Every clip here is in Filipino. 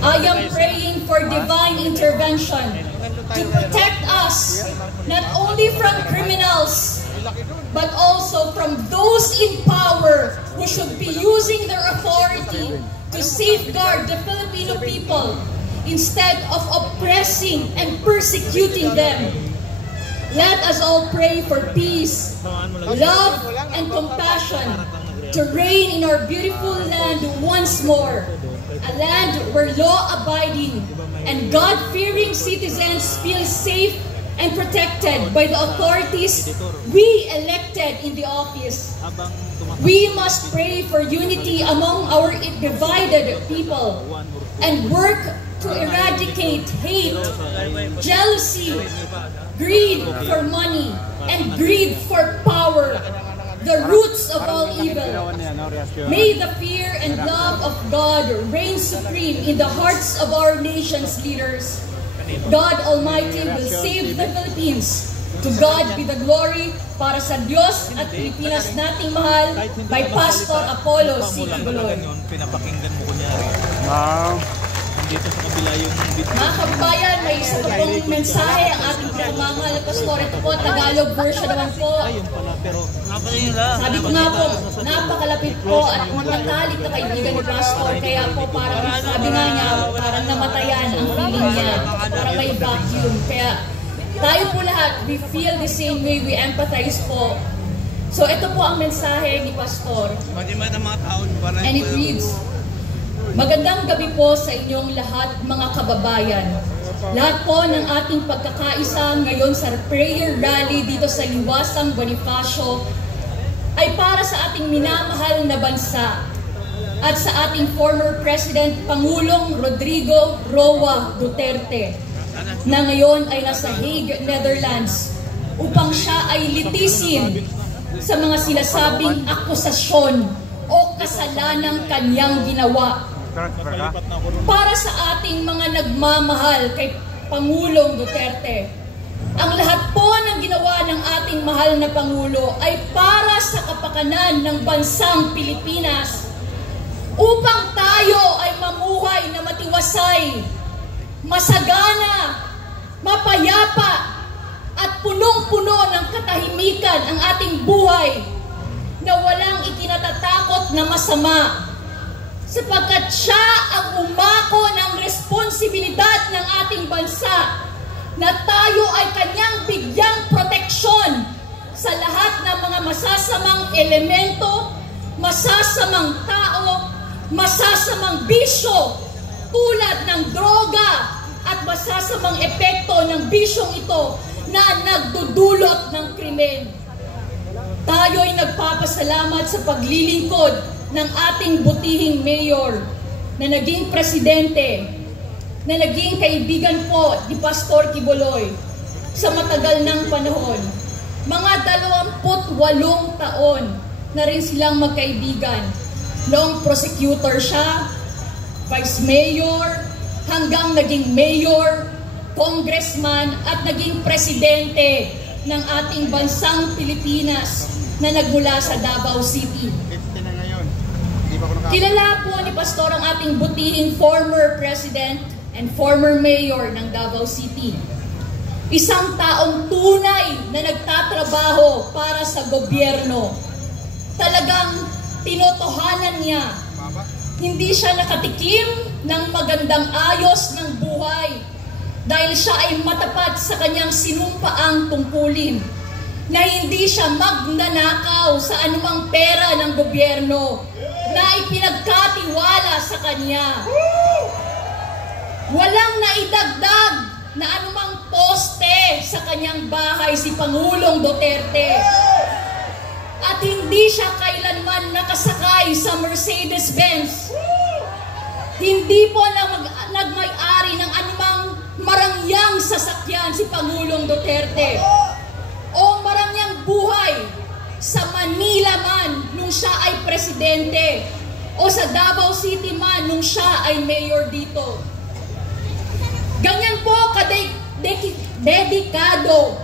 I am praying for divine intervention to protect us not only from criminals but also from those in power who should be using their authority to safeguard the Filipino people instead of oppressing and persecuting them. Let us all pray for peace, love, and compassion to reign in our beautiful land once more. A land where law-abiding and God-fearing citizens feel safe and protected by the authorities we elected in the office. We must pray for unity among our divided people and work to eradicate hate, jealousy, greed for money, and greed for power, the roots of all evil. May the fear and love of God reign supreme in the hearts of our nation's leaders. God Almighty will save the Philippines. To God be the glory para sa Diyos at Pilipinas nating mahal by Pastor Apollo C. Kibuloy. Pinapakinggan mo kunyari. Dito sa kabila yung video. Mga kabayan, may isa pa pong mensahe ang ating pinakamahal na pastor. Ito po, Tagalog version naman po. Ayun pala, pero sabi ko nga po, napakalapit po at matalik na kaibigan ni pastor. Kaya po parang sabi nga niya, parang namatayan ang feeling niya. Parang may vacuum. Kaya tayo po lahat, we feel the same way, we empathize po. So ito po ang mensahe ni pastor. And it reads, magandang gabi po sa inyong lahat mga kababayan. Lahat po ng ating pagkakaisa ngayon sa prayer rally dito sa Liwasang Bonifacio ay para sa ating minamahal na bansa at sa ating former President Pangulong Rodrigo Roa Duterte na ngayon ay nasa Hague, Netherlands upang siya ay litisin sa mga sinasabing akusasyon o kasalanang kanyang ginawa. Para sa ating mga nagmamahal kay Pangulong Duterte, ang lahat po ng ginawa ng ating mahal na Pangulo ay para sa kapakanan ng bansang Pilipinas upang tayo ay mamuhay na matiwasay, masagana, mapayapa at punong-puno ng katahimikan ang ating buhay na walang ikinatatakot na masama. Sapagkat siya ang umako ng responsibilidad ng ating bansa na tayo ay kanyang bigyang proteksyon sa lahat ng mga masasamang elemento, masasamang tao, masasamang bisyo tulad ng droga at masasamang epekto ng bisyong ito na nagdudulot ng krimen. Tayo ay nagpapasalamat sa paglilingkod ng ating butihing mayor na naging presidente, na naging kaibigan po ni Pastor Kibuloy sa matagal ng panahon. Mga 28 taon na rin silang magkaibigan. Noong prosecutor siya, vice mayor, hanggang naging mayor, congressman at naging presidente ng ating bansang Pilipinas na nagmula sa Davao City. Kilala po ni Pastor ang ating butihing former president and former mayor ng Davao City. Isang taong tunay na nagtatrabaho para sa gobyerno. Talagang tinotohanan niya. Hindi siya nakatikim ng magandang ayos ng buhay dahil siya ay matapat sa kanyang sinumpaang tungkulin na hindi siya magnanakaw sa anumang pera ng gobyerno na ipinagkatiwala sa kanya. Walang naidagdag na anumang poste sa kanyang bahay si Pangulong Duterte. At hindi siya kailanman nakasakay sa Mercedes-Benz. Hindi po nagmay-ari ng anumang marangyang sasakyan si Pangulong Duterte o marangyang buhay sa Manila man nung siya ay presidente o sa Davao City man nung siya ay mayor dito. Ganyan po dedikado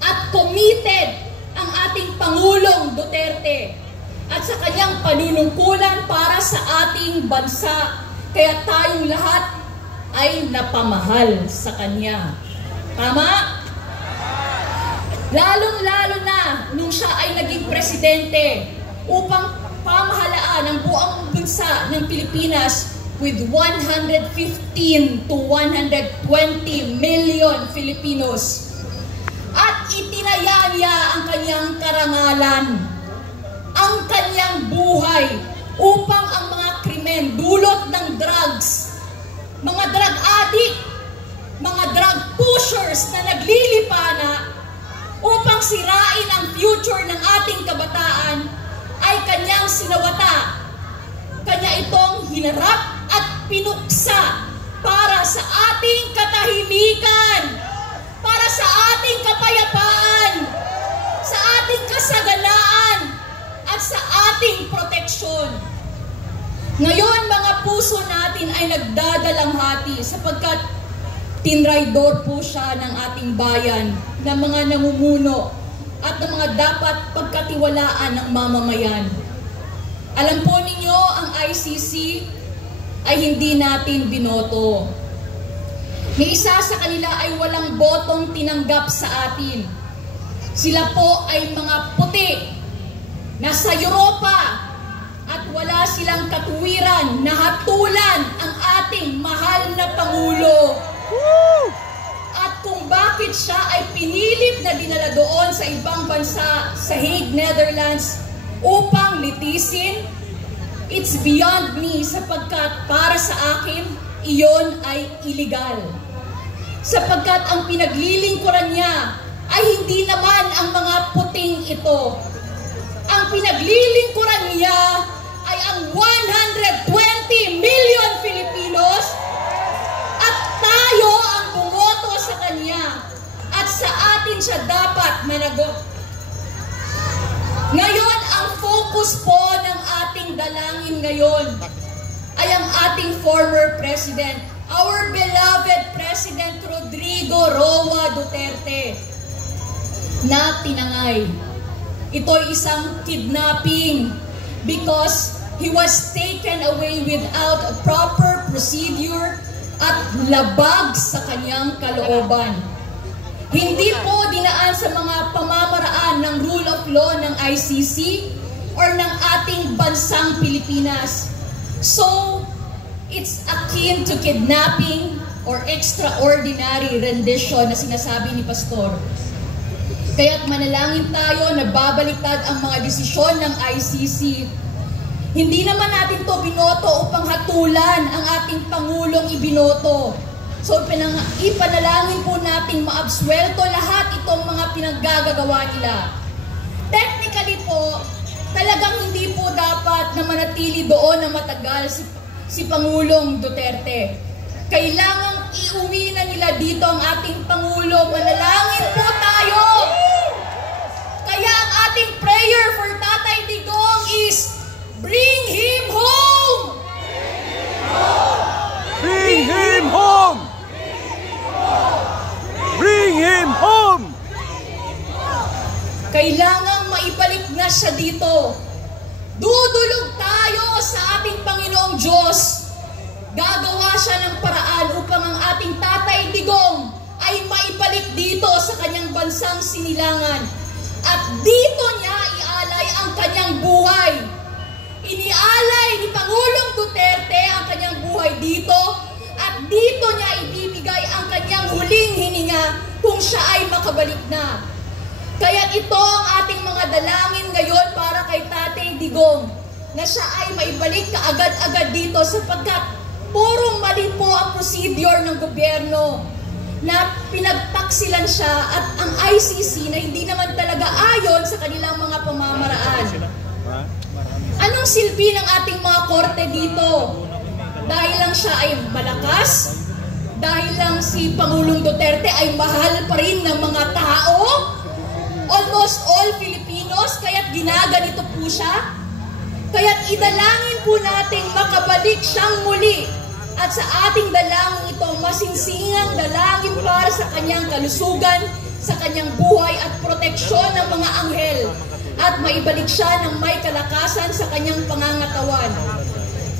at committed ang ating Pangulong Duterte at sa kanyang panunungkulan para sa ating bansa Kaya tayong lahat ay napamahal sa Kanya. Tama? Lalong-lalo na nung siya ay naging presidente upang pamahalaan ang buong bansa ng Pilipinas with 115 to 120 million Filipinos. At itinaya niya ang kanyang karangalan, ang kanyang buhay upang ang mga krimen dulot ng drugs, mga drug addict, mga drug pushers na naglilipana upang sirain ang future ng ating kabataan ay kanyang sinawata. Kanya itong hinarap at pinuksa para sa ating katahimikan, para sa ating kapayapaan, sa ating kasaganaan, at sa ating proteksyon. Ngayon, mga puso natin ay nagdadalamhati sapagkat tinraidor po siya ng ating bayan, ng mga namumuno at ng mga dapat pagkatiwalaan ng mamamayan. Alam po ninyo, ang ICC ay hindi natin binoto. May isa sa kanila ay walang botong tinanggap sa atin. Sila po ay mga puti, nasa Europa, at wala silang katuwiran na hatulan ang ating mahal na Pangulo. At kung bakit siya ay pinilit na dinala doon sa ibang bansa, sa Hague, Netherlands, upang litisin, it's beyond me sapagkat para sa akin, iyon ay illegal. Sapagkat ang pinaglilingkuran niya ay hindi naman ang mga puting ito. Ang pinaglilingkuran niya ay ang 120 million Filipinos at tayo ang bumoto sa kanya at sa atin siya dapat managot. Ngayon, ang focus po ng ating dalangin ngayon ay ang ating former president, our beloved President Rodrigo Roa Duterte, na tinangay. Ito'y isang kidnapping because he was taken away without a proper procedure at labag sa kanyang kalooban. Hindi po dinaan sa mga pamamaraan ng rule of law ng ICC or ng ating bansang Pilipinas. So, it's akin to kidnapping or extraordinary rendition na sinasabi ni Pastor. Kaya't manalangin tayo na babaliktad ang mga desisyon ng ICC. Hindi naman natin to binoto upang hatulan ang ating Pangulong ibinoto. So ipanalangin po natin maabswelto lahat itong mga pinaggagawa nila. Technically po, talagang hindi po dapat na manatili doon na matagal si Pangulong Duterte. Kailangang iuwi na nila dito ang ating Pangulo. Manalangin po tayo! Kaya ang ating prayer for Tatay Digong is, bring him home! Bring him home! Bring him home! Kailangang maibalik na siya dito. Dudulog tayo sa ating Panginoong Diyos. Gagawa siya ng paraan upang ang ating Tatay Digong ay maibalik dito sa kanyang bansang sinilangan. At dito niya ialay ang kanyang buhay. Inialay ni Pangulong Duterte ang kanyang buhay dito at dito niya ibibigay ang kanyang huling hininga kung siya ay makabalik na. Kaya ito ang ating mga dalangin ngayon para kay Tatay Digong na siya ay maibalik kaagad-agad dito sapagkat puro mali po ang procedure ng gobyerno na pinagtaksilan siya at ang ICC na hindi naman talaga ayon sa kanilang mga pamamaraan. Anong silbi ng ating mga korte dito? Dahil lang siya ay malakas? Dahil lang si Pangulong Duterte ay mahal pa rin ng mga tao? Almost all Filipinos, kaya't ginaganito po siya? Kaya't idalangin po natin makabalik siyang muli. At sa ating dalangin ito, masinsingang dalangin para sa kanyang kalusugan, sa kanyang buhay at proteksyon ng mga anghel. At maibalik siya ng may kalakasan sa kanyang pangangatawan.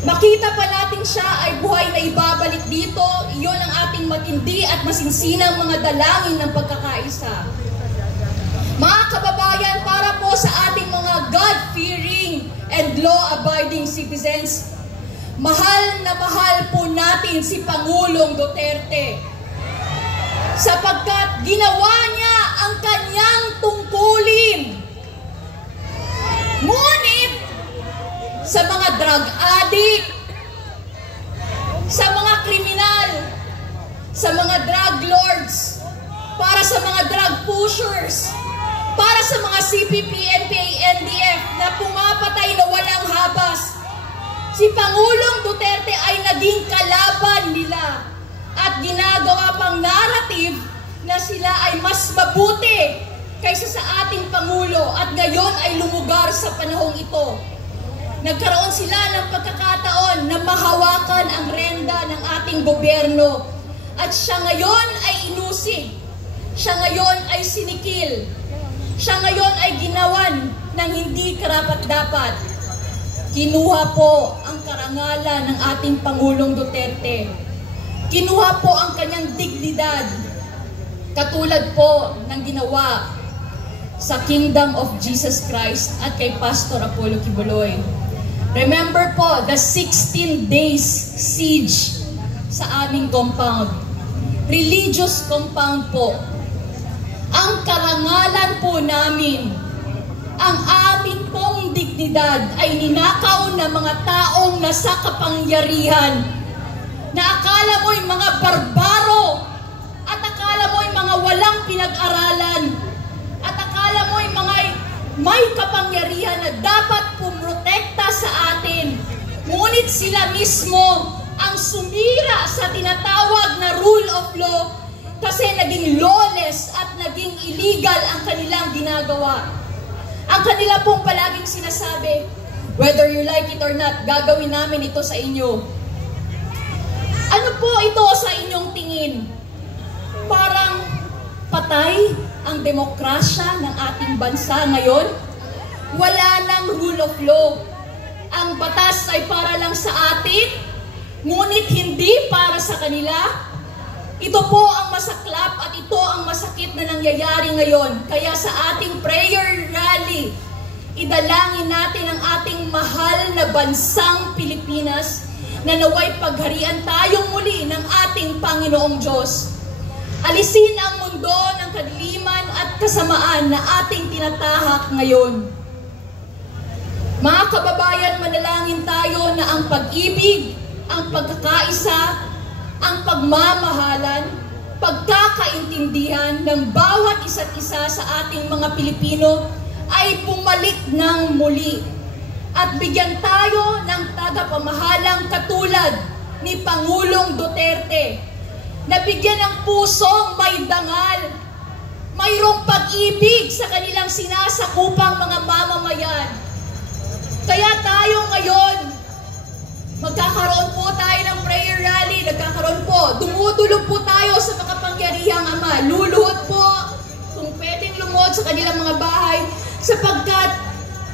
Makita pa natin siya ay buhay na ibabalik dito. Iyon ang ating matindi at masinsinang mga dalangin ng pagkakaisa. Mga kababayan, para po sa ating mga God-fearing and law-abiding citizens, mahal na mahal po natin si Pangulong Duterte sapagkat ginawa niya ang kanyang tungkulin. Ngunit sa mga drug addict, sa mga kriminal, sa mga drug lords, para sa mga drug pushers, para sa mga CPP, NPA, NDF na pumapatay na walang habas, si Pangulong Duterte ay naging kalaban nila at ginagawa pang narrative na sila ay mas mabuti kaysa sa ating Pangulo at ngayon ay lumugar sa panahong ito. Nagkaroon sila ng pagkakataon na mahawakan ang renda ng ating gobyerno at siya ngayon ay inusig, siya ngayon ay sinikil, siya ngayon ay ginawan ng hindi karapat-dapat. Kinuha po ang karangalan ng ating Pangulong Duterte. Kinuha po ang kanyang dignidad, katulad po ng ginawa sa Kingdom of Jesus Christ at kay Pastor Apollo Kibuloy. Remember po, the 16 days siege sa aming compound. Religious compound po. Ang karangalan po namin, ang aming pong dignidad ay ninakaw ng mga taong nasa kapangyarihan na akala mo'y mga barbaro at akala mo'y mga walang pinag-aralan at akala mo'y mga may kapangyarihan na dapat pumrotekta sa atin. Ngunit sila mismo ang sumira sa tinatawag na rule of law kasi naging lawless at naging illegal ang kanilang ginagawa. Ang kanila pong palaging sinasabi, whether you like it or not, gagawin namin ito sa inyo. Ano po ito sa inyong tingin? Parang patay ang demokrasya ng ating bansa ngayon? Wala nang rule of law. Ang batas ay para lang sa atin, ngunit hindi para sa kanila. Ito po ang masaklap at ito ang masakit na nangyayari ngayon. Kaya sa ating prayer rally, idalangin natin ang ating mahal na bansang Pilipinas na naway pagharian tayong muli ng ating Panginoong Diyos. Alisin ang mundo ng kadiliman at kasamaan na ating tinatahak ngayon. Mga kababayan, manalangin tayo na ang pag-ibig, ang pagkakaisa, ang pagmamahalan, pagkakaintindihan ng bawat isa't isa sa ating mga Pilipino ay pumalik ng muli. At bigyan tayo ng tagapamahalang katulad ni Pangulong Duterte, na bigyan ng pusong may dangal, mayroong pag-ibig sa kanilang sinasakupang mga mamamayan. Kaya tayo ngayon, magkakaroon po tayo ng prayer rally, dumudulog po tayo sa makapangyarihang Ama, luluhod po kung pwedeng lumuhod sa kanilang mga bahay, sapagkat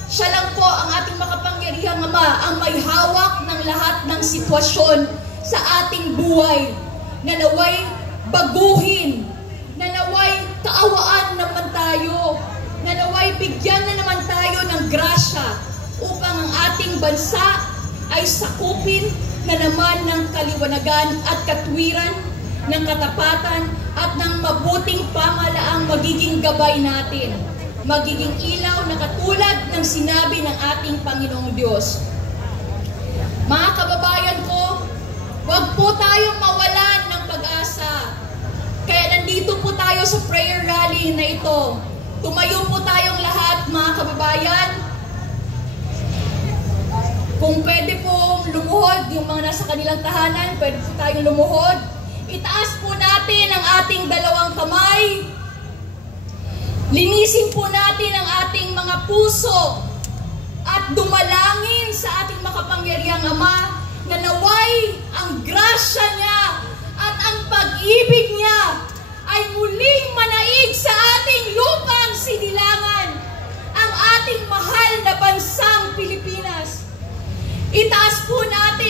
siya lang po ang ating makapangyarihang Ama, ang may hawak ng lahat ng sitwasyon sa ating buhay, na naway baguhin, na naway kaawaan naman tayo, na naway bigyan na naman tayo ng grasya upang ang ating bansa ay sakupin na naman ng kaliwanagan at katwiran, ng katapatan at ng mabuting pamalaang magiging gabay natin, magiging ilaw na katulad ng sinabi ng ating Panginoong Diyos. Mga kababayan ko, huwag po tayong mawalan ng pag-asa. Kaya nandito po tayo sa prayer rally na ito. Tumayo po tayong lahat, mga kababayan. Kung pwede po lumuhod, yung mga nasa kanilang tahanan, pwede po tayong lumuhod. Itaas po natin ang ating dalawang kamay. Linisin po natin ang ating mga puso at dumalangin sa ating makapangyarihang Ama na naway ang grasya niya at ang pag-ibig niya ay muling manaig sa ating lupang sinilangan, ang ating mahal na bansang Pilipinas. Itaas po natin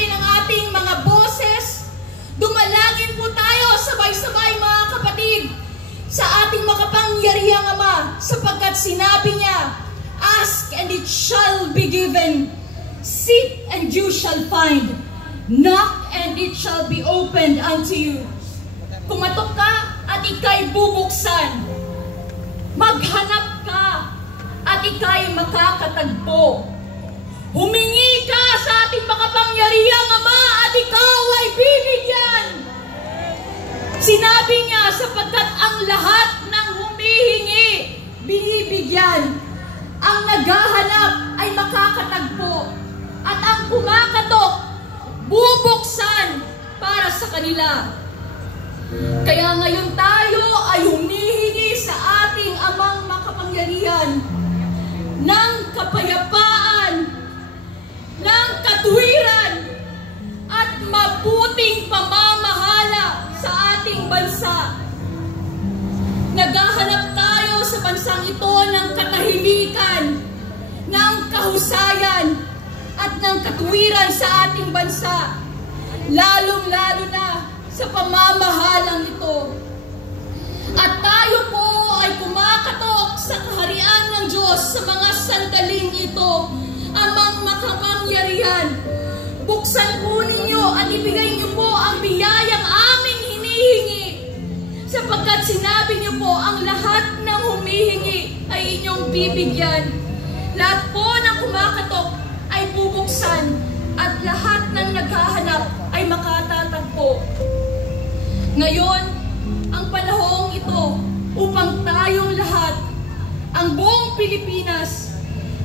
sapagkat sinabi niya, ask and it shall be given, seek and you shall find, knock and it shall be opened unto you. Kumatok ka at ika'y bubuksan. Maghanap ka at ika'y makakatagpo. Humingi ka sa ating makapangyarihang Ama at ikaw ay bibigyan. Sinabi niya, sapagkat ang lahat ng humihingi, binibigyan. Ang naghahanap ay makakatagpo. At ang kumakatok, bubuksan para sa kanila. Kaya ngayon tayo ay humihingi sa ating Amang makapangyarihan ng kapayapaan, ng katuwiran, at mabuting pamamahala sa ating bansa. Naghahanap tayo sa bansang ito ng katahimikan, ng kahusayan, at ng katuwiran sa ating bansa, lalong-lalo na sa pamamahalang ito. At tayo po ay kumakatok sa kaharian ng Diyos sa mga sandaling ito. Amang makapangyarihan, buksan po ninyo at ibigay niyo po ang biyayang aming hinihingi, sapagkat sinabi niyo po ang lahat ng humihingi ay inyong bibigyan. Lahat po ng kumakatok ay bubuksan at lahat ng naghahanap ay makatatagpo. Ngayon, ang panahong ito upang tayong lahat, ang buong Pilipinas,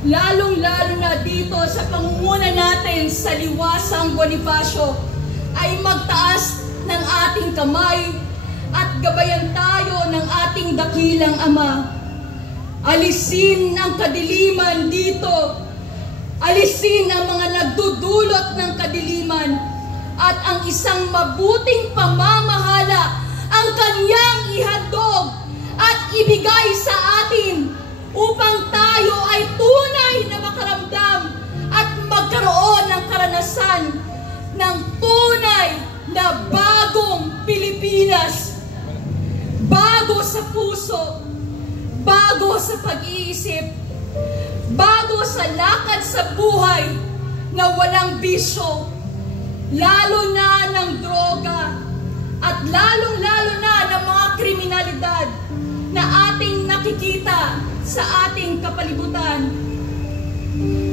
lalong-lalo na dito sa pangunguna natin sa Liwasang Bonifacio, ay magtaas ng ating kamay at gabayan tayo ng ating dakilang Ama. Alisin ang kadiliman dito. Alisin ang mga nagdudulot ng kadiliman at ang isang mabuting pamamahala ang Kanyang ihandog at ibigay sa atin upang tayo ay tunay na makaramdam at magkaroon ng karanasan ng tunay na bagong Pilipinas. Bago sa puso, bago sa pag-iisip, bago sa lakad sa buhay na walang bisyo, lalo na ng droga at lalong-lalo na ng mga kriminalidad na ating nakikita sa ating kapalibutan.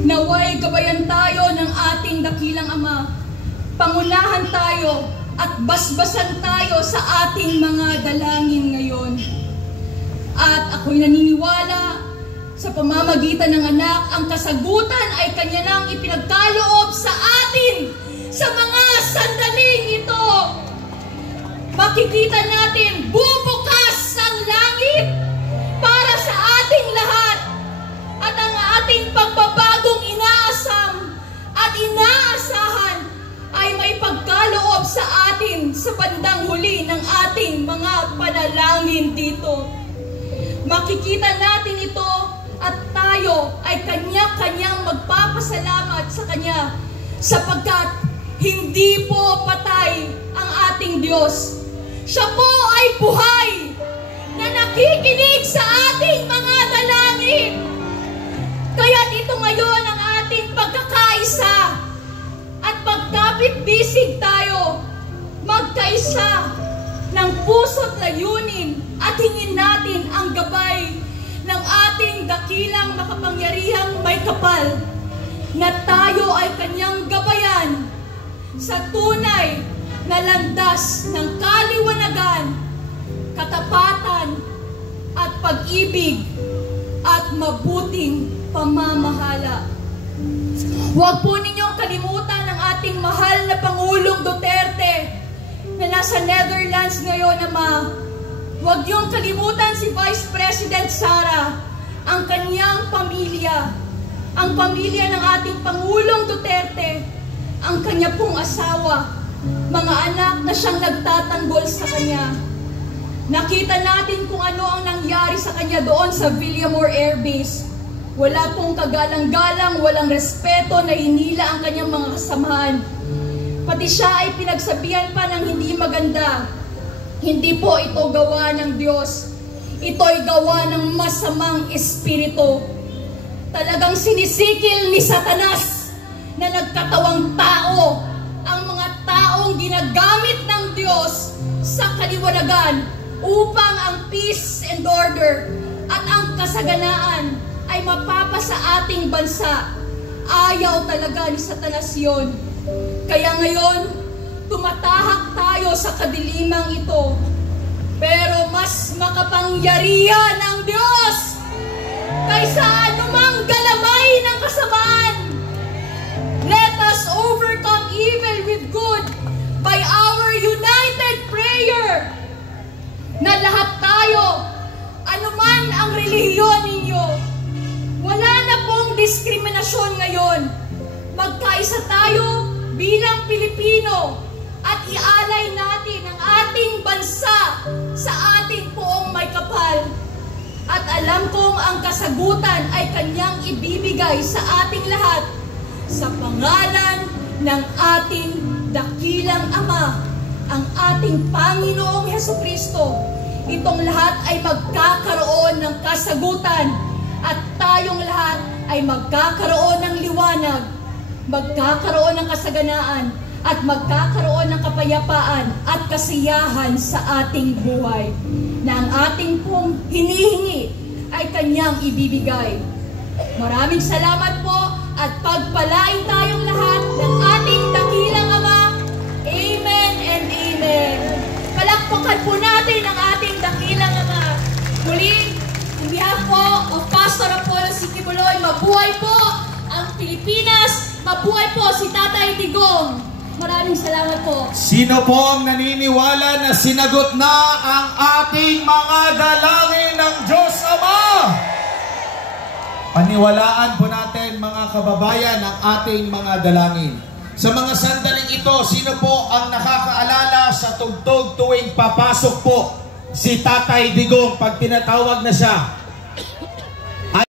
Naway gabayan tayo ng ating dakilang Ama. Pangunahan tayo at basbasan tayo sa ating mga dalangin ngayon. At ako'y naniniwala sa pamamagitan ng anak, ang kasagutan ay Kanya nang ipinagkaloob sa atin sa mga sandaling ito. Makikita natin, bubukas ang langit para sa ating lahat at ang ating pagbabagong inaasam at inaasahan ay may pagkaloob sa atin sa bandang huli ng ating mga panalangin dito. Makikita natin ito at tayo ay kanya-kanyang magpapasalamat sa Kanya sapagkat hindi po patay ang ating Diyos. Siya po ay buhay na nakikinig sa ating mga dalangin. Kaya dito ngayon ang ating pagkakaisa at pagkapit-bisig tayo, magkaisa ng puso't layunin at hingin natin ang gabay ng ating dakilang makapangyarihang may kapal na tayo ay Kanyang gabayan sa tunay na landas ng kaliwanagan, katapatan at pag-ibig at mabuting pamamahala. Huwag po ninyong kalimutan ang ating mahal na Pangulong Duterte na nasa Netherlands ngayon, Ama. Huwag niyong kalimutan si Vice President Sara, ang kanyang pamilya, ang pamilya ng ating Pangulong Duterte, ang kanya pong asawa, mga anak na siyang nagtatanggol sa kanya. Nakita natin kung ano ang nangyari sa kanya doon sa Villamor Air Base. Wala pong kagalang-galang, walang respeto na hinila ang kanyang mga kasamahan. Pati siya ay pinagsabihan pa ng hindi maganda. Hindi po ito gawa ng Diyos. ito'y gawa ng masamang espiritu. Talagang sinisikil ni Satanas na nagkatawang tao ang mga taong ginagamit ng Diyos sa kaliwanagan upang ang peace and order at ang kasaganaan ay mapapa sa ating bansa. Ayaw talaga ni Satanas yun. Kaya ngayon, tumatahak tayo sa kadilimang ito. Pero mas makapangyarihan ang Diyos kaysa anumang galamay ng kasamaan. Let us overcome evil with good by our united prayer. Na lahat tayo, anuman ang relihiyon ninyo, wala na pong diskriminasyon ngayon. Magkaisa tayo bilang Pilipino at ialay natin ang ating bansa sa ating poong may kapal. At alam kong ang kasagutan ay kanyang ibibigay sa ating lahat sa pangalan ng ating dakilang Ama, ang ating Panginoong Hesukristo. Itong lahat ay magkakaroon ng kasagutan at tayong lahat ay magkakaroon ng liwanag, magkakaroon ng kasaganaan, at magkakaroon ng kapayapaan at kasiyahan sa ating buhay na ang ating pong hinihingi ay kanyang ibibigay. Maraming salamat po at pagpalain tayong lahat ng ating dakilang Ama. Amen and amen. Palakpakan po natin ang ating dakilang Ama. Muli, on behalf po of Pastor Apollo C. Quiboloy, mabuhay po ang Pilipinas, mabuhay po si Tatay Digong. Maraming salamat po. Sino po ang naniniwala na sinagot na ang ating mga dalangin ng Diyos Ama? Paniwalaan po natin mga kababayan ang ating mga dalangin. Sa mga sandaling ito, sino po ang nakakaalala sa tugtog tuwing papasok po si Tatay Digong pag tinatawag na siya?